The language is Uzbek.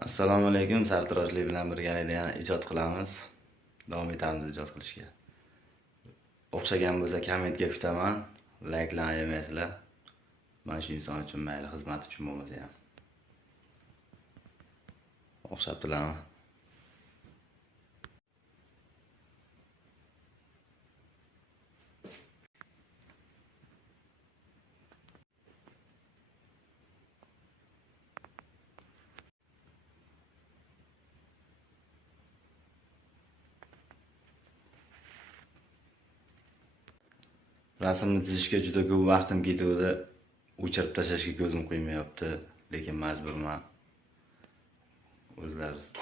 Assalomu alaykum. Sartaroshlik bilan birgalikda yana ijod qilamiz. Davom etamiz ijod qilishga. O'xshagan bo'lsa kommentga kutaman. Like'larni ayamaysizlar. Mana shu inson uchun mayli, xizmat uchun bo'lmasa ham. O'xshabdilarmi? Rasmni chizishga juda ko'p vaqtim ketuvdi. O'chirib tashlashga ko'zim qo'ymayapti, lekin majburman. O'zlariz